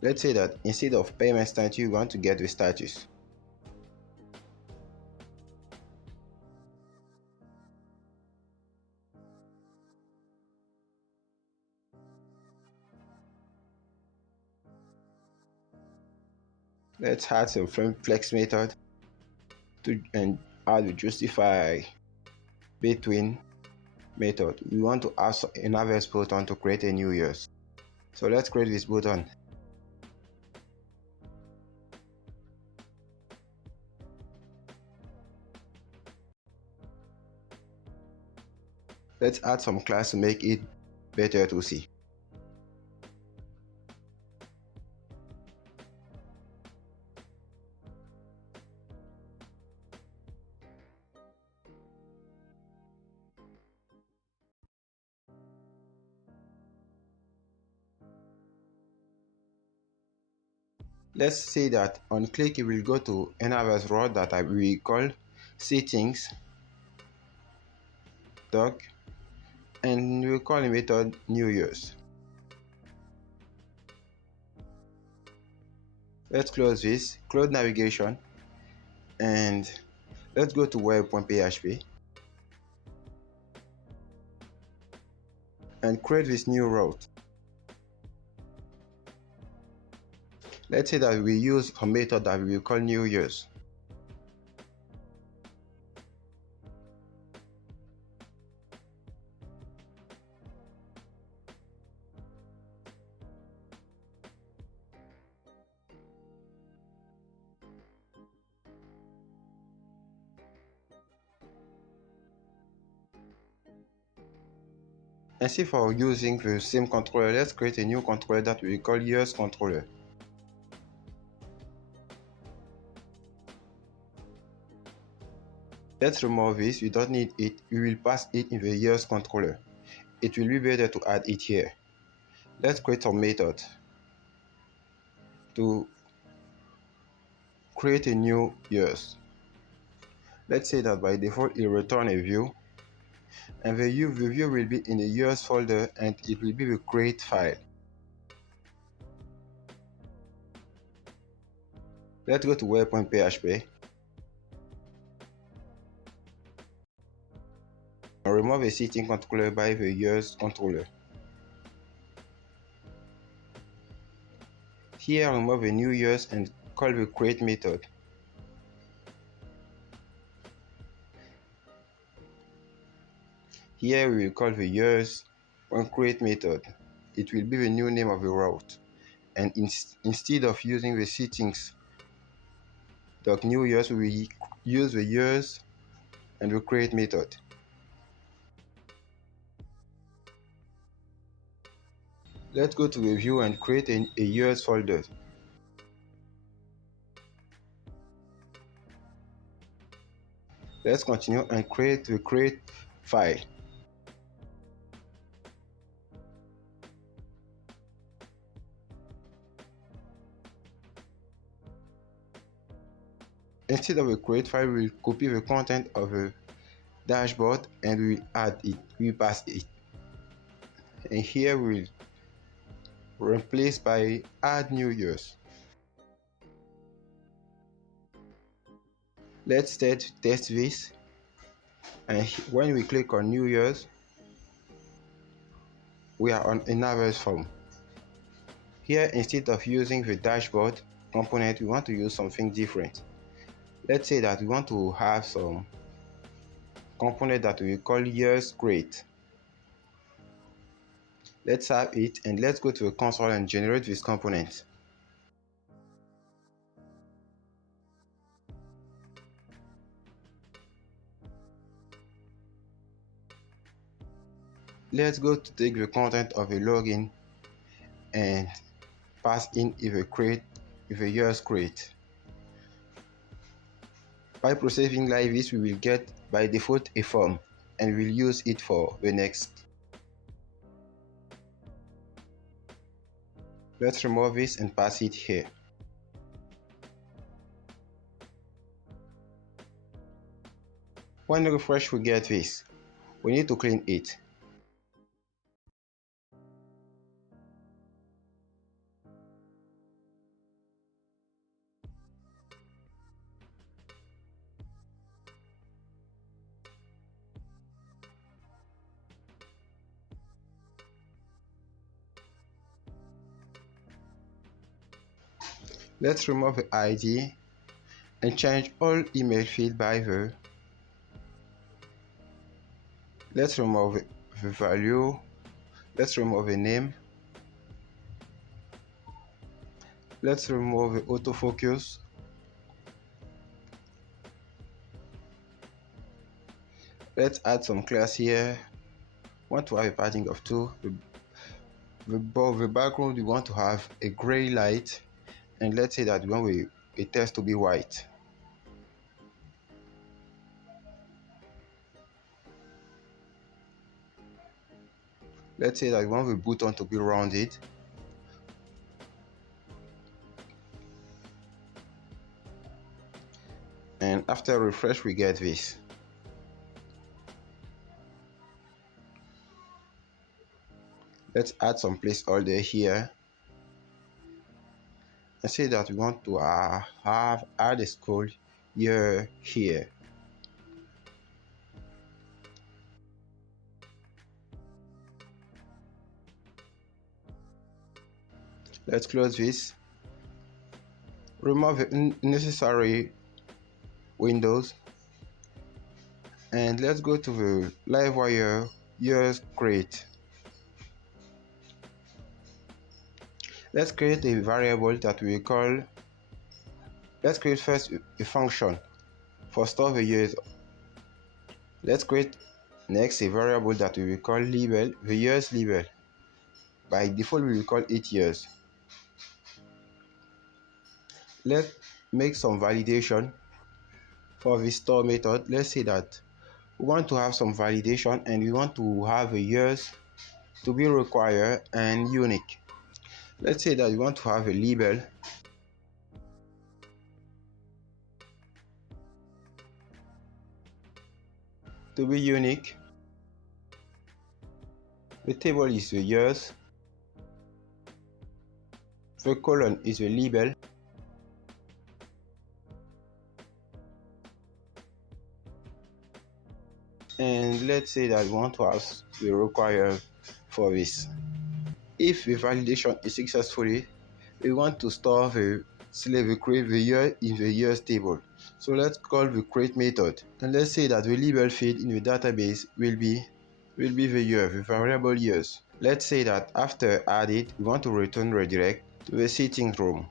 Let's say that instead of payment status, you want to get the status. Let's add some frame flex method and add the justify between method. We want to add an harvest button to create a new use. So let's create this button. Let's add some class to make it better to see. Let's say that on click it will go to another row that I will call settings doc, and we'll call the method new use. Let's close this, close navigation, and let's go to web.php and create this new route. Let's say that we use a method that we will call new use. Instead for using the same controller, let's create a new controller that we will call use controller. Let's remove this, we don't need it, we will pass it in the use controller. It will be better to add it here. Let's create some method to create a new use. Let's say that by default it will return a view, and the view will be in the use folder and it will be the create file. Let's go to web.php and remove the setting controller by the use controller. Here remove a new use and call the create method. Here we will call the use create method. It will be the new name of the route, and instead of using the settings doc new use, we will use the use and the create method. Let's go to the view and create a use folder. Let's continue and create the create file. Instead of a create file, we'll copy the content of the dashboard and we'll add it, we pass it. And here we'll replace by add new use. Let's test this, and when we click on new use, we are on another form. Here, instead of using the dashboard component, we want to use something different. Let's say that we want to have some component that we call use create. Let's have it, and let's go to the console and generate this component. Let's go to take the content of a login and pass in if a use create. By processing like this, we will get by default a form, and we'll use it for the next. Let's remove this and pass it here. When we refresh, we get this. We need to clean it. Let's remove the ID and change all email field by the. Let's remove the value. Let's remove the name. Let's remove the autofocus. Let's add some class here. Want to have a padding of 2. The background we want to have a gray light, and let's say that we want a text to be white. Let's say that we want the button to be rounded. And after refresh, we get this. Let's add some placeholder here and say that we want to add a school year here. Let's close this. Remove the unnecessary windows and let's go to the Livewire years create. Let's create a variable that we call. Let's create first a function for store the years. Let's create next a variable that we will call label, the years label. By default we will call it years. Let's make some validation for the store method. Let's say that we want to have some validation and we want to have a years to be required and unique. Let's say that we want to have a label to be unique. The table is the years, the column is the label, and let's say that we want to have the required for this. If the validation is successfully, we want to store the create the year in the years table. So let's call the create method, and let's say that the label field in the database will be the year, the variable years. Let's say that after added, we want to return redirect to the settings room.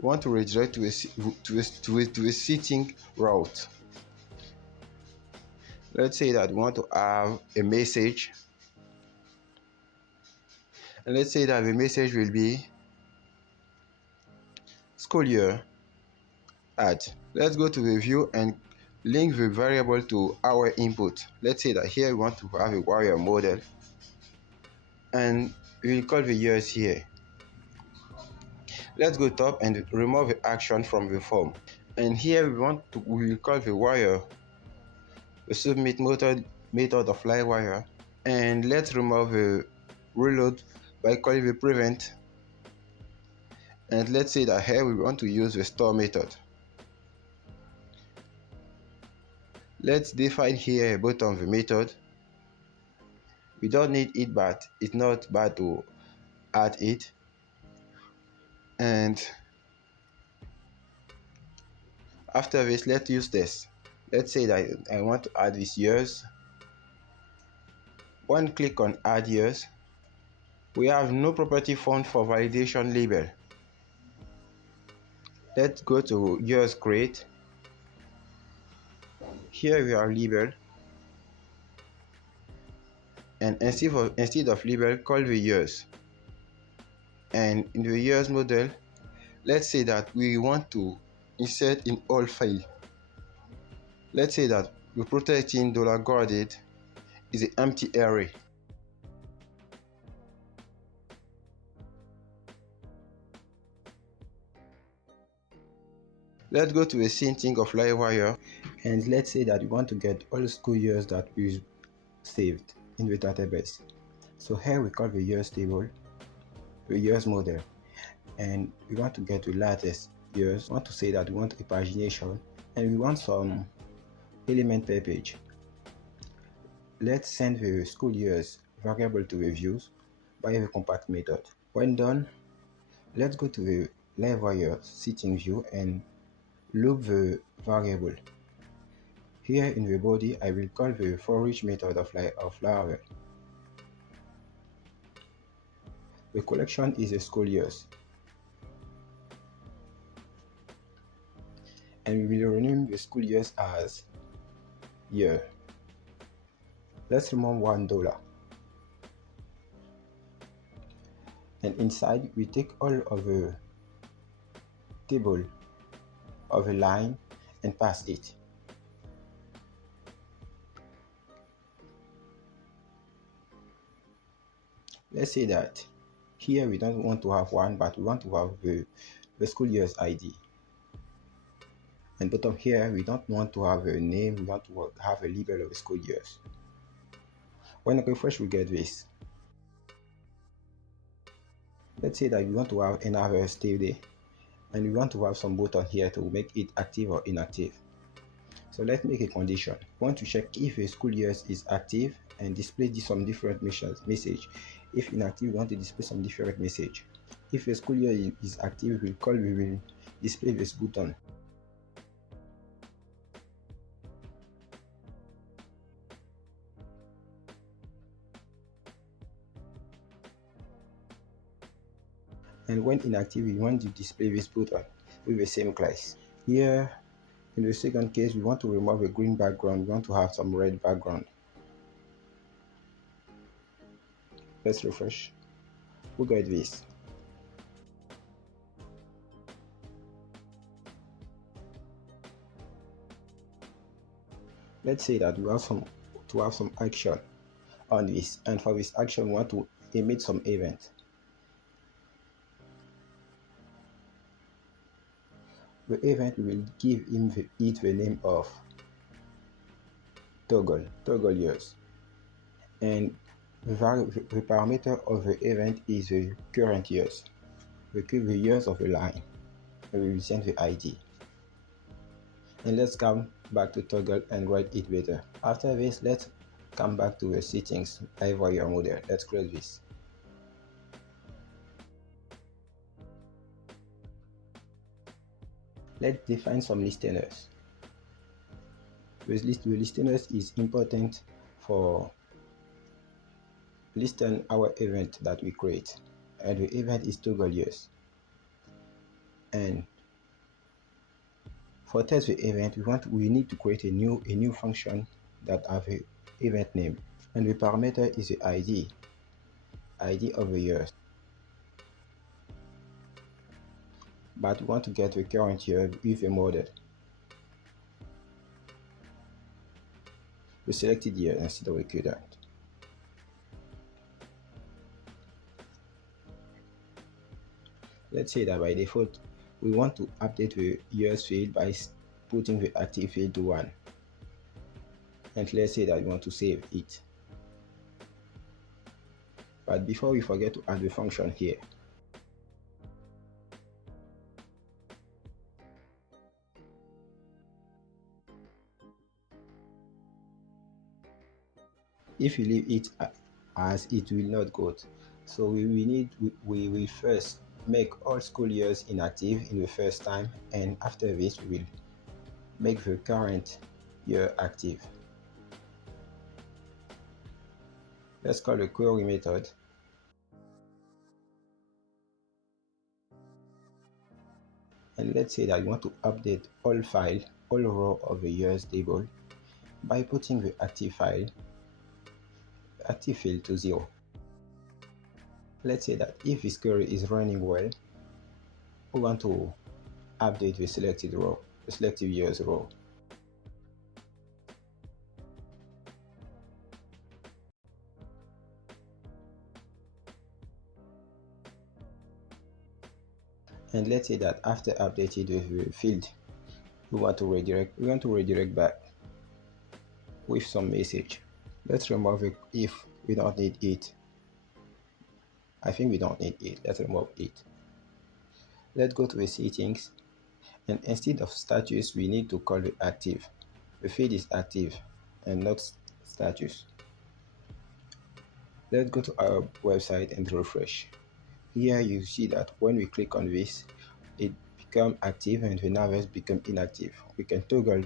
We want to redirect to a setting route. Let's say that we want to have a message, and let's say that the message will be school year add. Let's go to the view and link the variable to our input. Let's say that here we want to have a wire model and we'll call the years here. Let's go top and remove the action from the form, and here we will call the wire the submit method of Livewire, and let's remove the reload by calling the prevent, and let's say that here we want to use the store method. Let's define here a button of the method. We don't need it, but it's not bad to add it. And after this, let's use this. Let's say that I want to add these years. One click on add years. We have no property found for validation label. Let's go to years create. Here we are label, and instead of label, call the years. And in the years model, let's say that we want to insert in all file. Let's say that the protecting $guarded is an empty array. Let's go to the setting of Livewire, and let's say that we want to get all the school years that we saved in the database. So here we call the years table, the years model, and we want to get the latest years. We want to say that we want a pagination and we want some element per page. Let's send the school years variable to the views by the compact method. When done, Let's go to the Livewire setting view and loop the variable. Here in the body, I will call the for each method of Laravel. The collection is a school years, and we will rename the school years as year. Let's remove $1. And inside, we take all of the table of a line and pass it. Let's say that here we don't want to have one, but we want to have the school year's ID. And bottom here, we don't want to have a name, we want to have a label of the school years. When I refresh, we get this. Let's say that we want to have another stay day, and we want to have some button here to make it active or inactive. So let's make a condition. We want to check if a school years is active and display some different message. If inactive, we want to display some different message. If a school year is active, we will display this button. And when inactive, we want to display this button with the same class. Here, in the second case, we want to remove a green background. We want to have some red background. Let's refresh. We got this. Let's say that we have some action on this, and for this action, we want to emit some event. The event will give it the name of toggle years, and the parameter of the event is the current years. We keep the years of the line, and we will send the ID. And let's come back to toggle and write it better. After this, let's come back to the settings Livewire model. Let's close this. Let's define some listeners. The listeners is important for listen our event that we create, and the event is toggle years. And for test the event, we need to create a new function that have a event name, and the parameter is the ID of the years. But we want to get the current year with a model. We selected year instead of a current. Let's say that by default, we want to update the years field by putting the active field to 1. And let's say that we want to save it. But before we forget to add the function here. If you leave it as it will not go. So we will first make all school years inactive in the first time, and after this we will make the current year active. Let's call the query method. And let's say that you want to update all row of the years table by putting the active field to 0. Let's say that if this query is running well, we want to update the selected years row. And let's say that after updating the field, we want to redirect back with some message. Let's remove it if we don't need it. I think we don't need it. Let's remove it. Let's go to the settings, and instead of status, we need to call it active. The field is active and not status. Let's go to our website and refresh. Here you see that when we click on this, it become active and the nervous become inactive. We can toggle